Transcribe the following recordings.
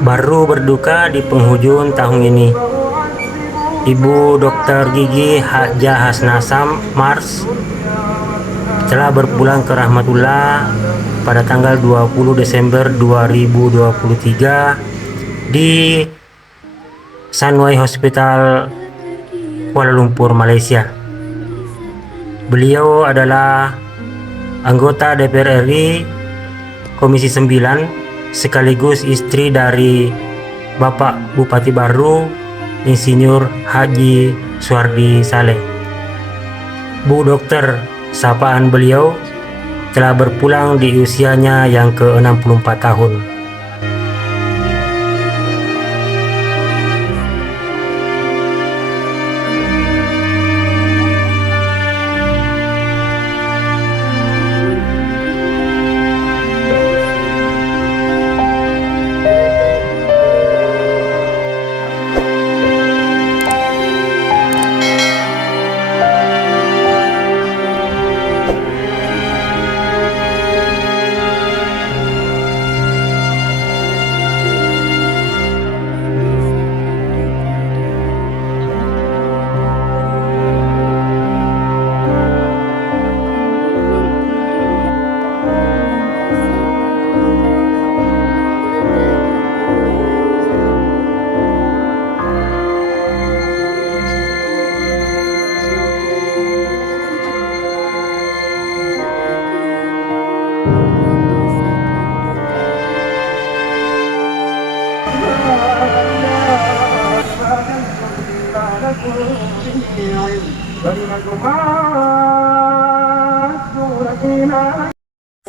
baru berduka di penghujung tahun ini. Ibu Dr. Gigi Hajah Hasnasam Mars telah berpulang ke rahmatullah pada tanggal 20 Desember 2023 di Sunway Hospital Kuala Lumpur, Malaysia. Beliau adalah anggota DPR RI Komisi 9 sekaligus istri dari Bapak Bupati Baru Insinyur Haji Suardi Saleh. Bu Dokter, sapaan beliau, telah berpulang di usianya yang ke-64 tahun.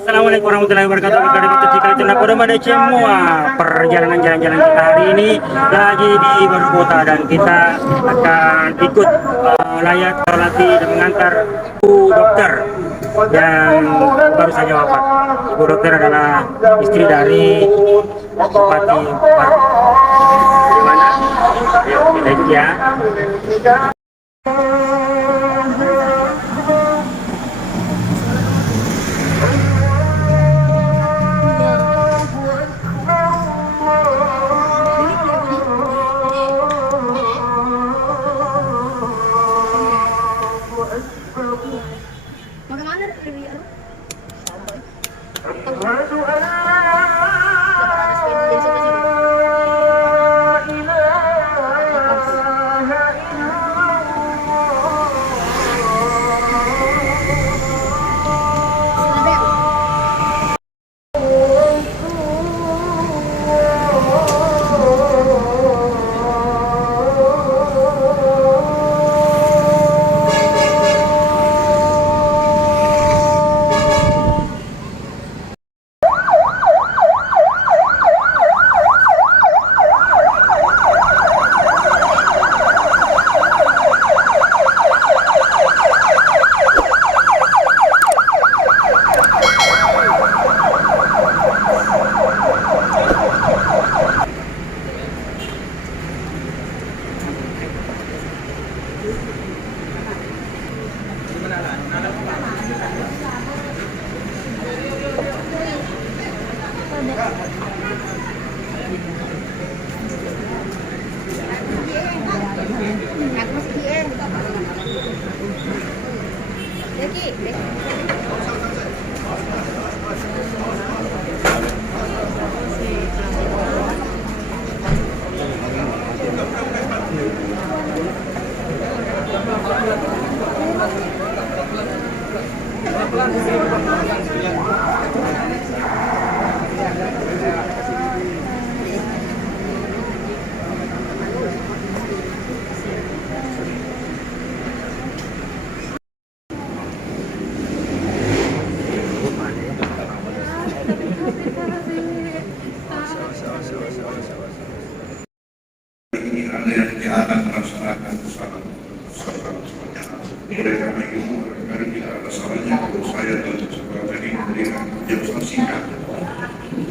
Assalamualaikum warahmatullahi wabarakatuh. Pada semua perjalanan jalan-jalan kita hari ini lagi di baru kota dan kita akan ikut layak terlatih dan mengantar Bu Dokter yang baru saja wafat. Bu Dokter adalah istri dari Bupati Baru. Gimana? Ayo kita ikut ya.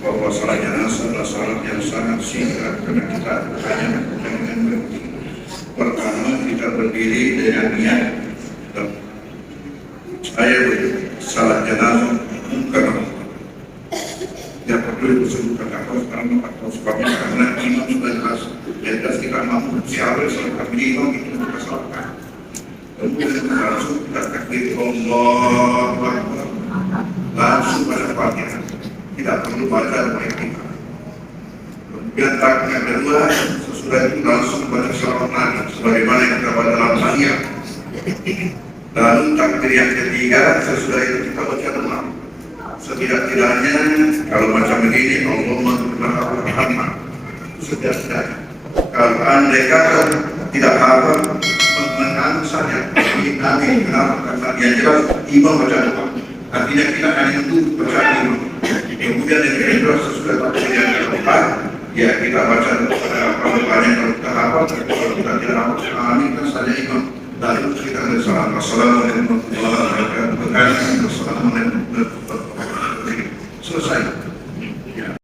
Bahwa salat jenazah adalah salat yang sangat singkat karena kita hanya dengan berhenti. Pertama kita berdiri dengan niat dan saya salat jenazah bukan tidak perlu disebutkan apa karena sebabnya karena imam sudah jelas kita mampu siapa yang imam itu kita salahkan. Kemudian langsung kita takbir Allah Akbar, langsung pada Fatihah, tidak perlu baca mereka. Kemudian takbir yang kedua sesudah itu langsung baca salawat Nabi sebagaimana yang kita baca dalam tahiyat. Lalu takbir yang ketiga sesudah itu kita baca doa. Setidak-tidaknya kalau macam begini Allahumma Muhammad sudah. Kalau andai kata tidak hafal menganut saja Nabi kenapa? Karena yang jelas imam baca doa. Artinya kita hanya itu baca imam. Kemudian yang kedua sesudah takbir yang keempat ya kita baca doanya kalau kita hafal, kalau kita tidak hafal amin saja imam. Lalu kita bersalam assalamualaikum warahmatullahi wabarakatuh. Assalamualaikum warahmatullahi wabarakatuh. Selesai. Ya.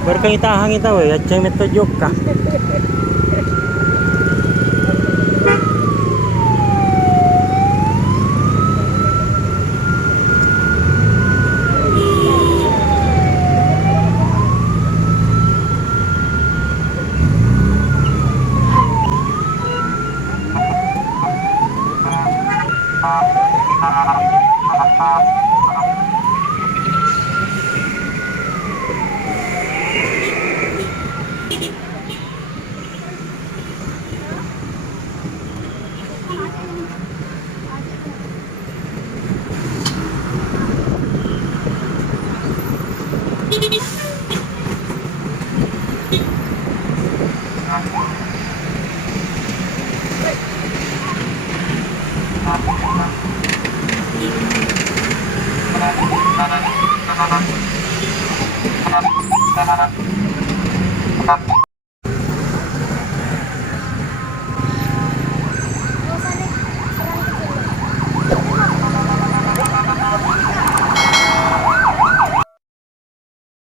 Berkang itahang ita we, at siyang metojok ka.